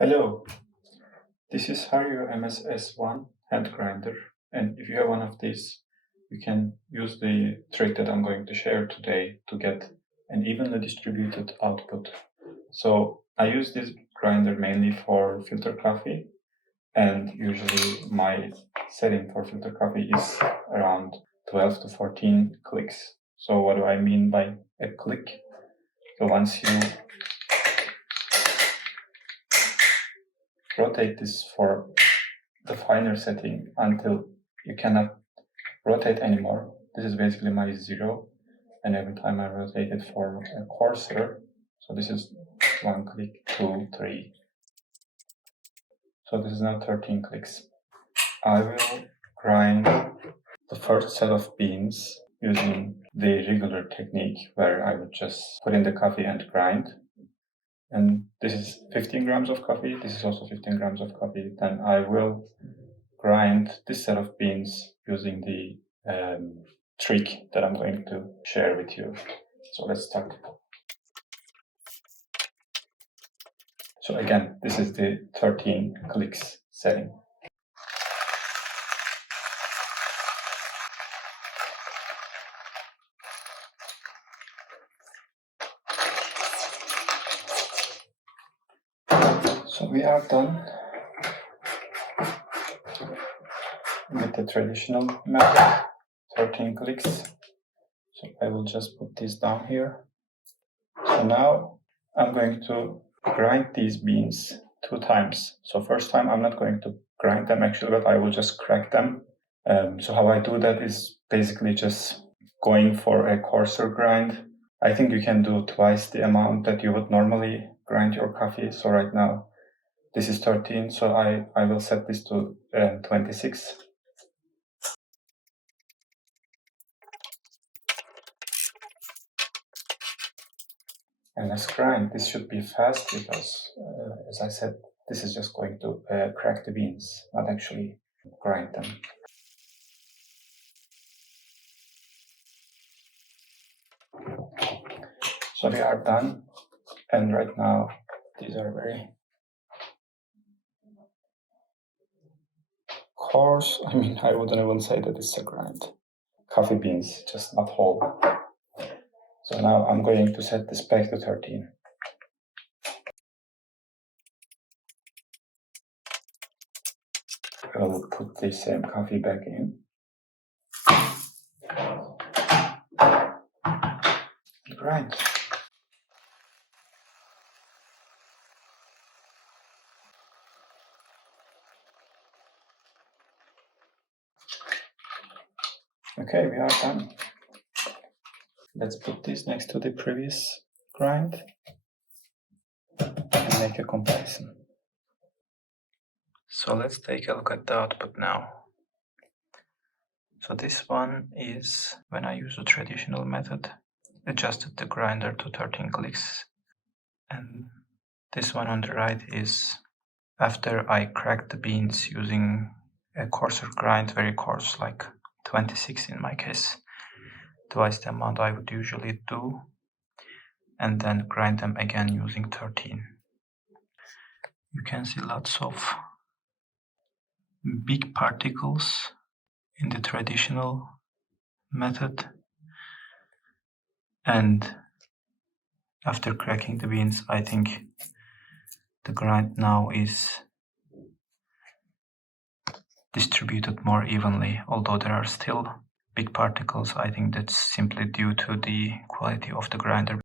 Hello, this is Hario MSS-1 hand grinder, and if you have one of these, you can use the trick that I'm going to share today to get an evenly distributed output. So I use this grinder mainly for filter coffee, and usually my setting for filter coffee is around 12 to 14 clicks. So what do I mean by a click? So once you rotate this for the finer setting until you cannot rotate anymore. This is basically my 0, and every time I rotate it for a coarser, so this is 1 click, 2, 3. So this is now 13 clicks. I will grind the first set of beans using the regular technique where I would just put in the coffee and grind. And this is 15 grams of coffee. This is also 15 grams of coffee. Then I will grind this set of beans using the trick that I'm going to share with you. So let's start. So again, this is the 13 clicks setting. So we are done with the traditional method, 13 clicks. So I will just put this down here. So now I'm going to grind these beans 2 times. So first time I'm not going to grind them actually, but I will just crack them. So how I do that is basically just going for a coarser grind. I think you can do twice the amount that you would normally grind your coffee. So right now this is 13, so I will set this to 26. And let's grind. This should be fast because, as I said, this is just going to crack the beans, not actually grind them. So we are done, and right now these are very coarse. I mean, I wouldn't even say that it's a grind. Coffee beans, just not whole. So now I'm going to set this back to 13. I will put the same coffee back in. Grind. Okay, we are done. Let's put this next to the previous grind and make a comparison. So let's take a look at the output now. So this one is when I use a traditional method, adjusted the grinder to 13 clicks. And this one on the right is after I cracked the beans using a coarser grind, very coarse, like 26 in my case, twice the amount I would usually do, and then grind them again using 13. You can see lots of big particles in the traditional method, and after cracking the beans, I think the grind now is distributed more evenly, although there are still big particles. I think that's simply due to the quality of the grinder.